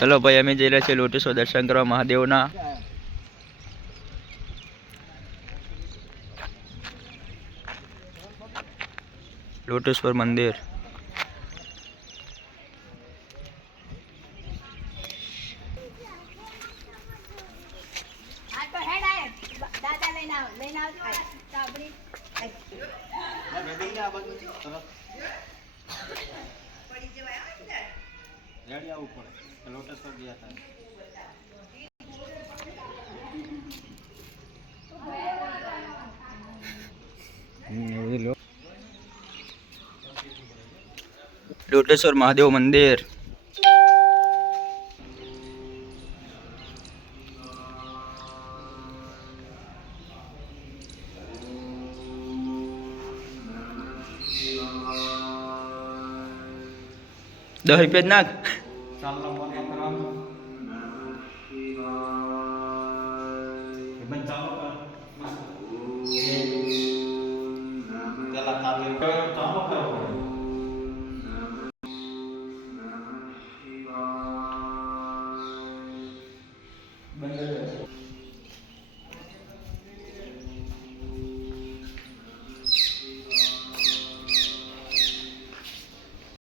चलो भाई अमे जई रह्या छीए लोटेश्वर दर्शन करवा महादेवना। लोटेश्वर मंदिर लोटेश्वर महादेव मंदिर। ₹10 नाख।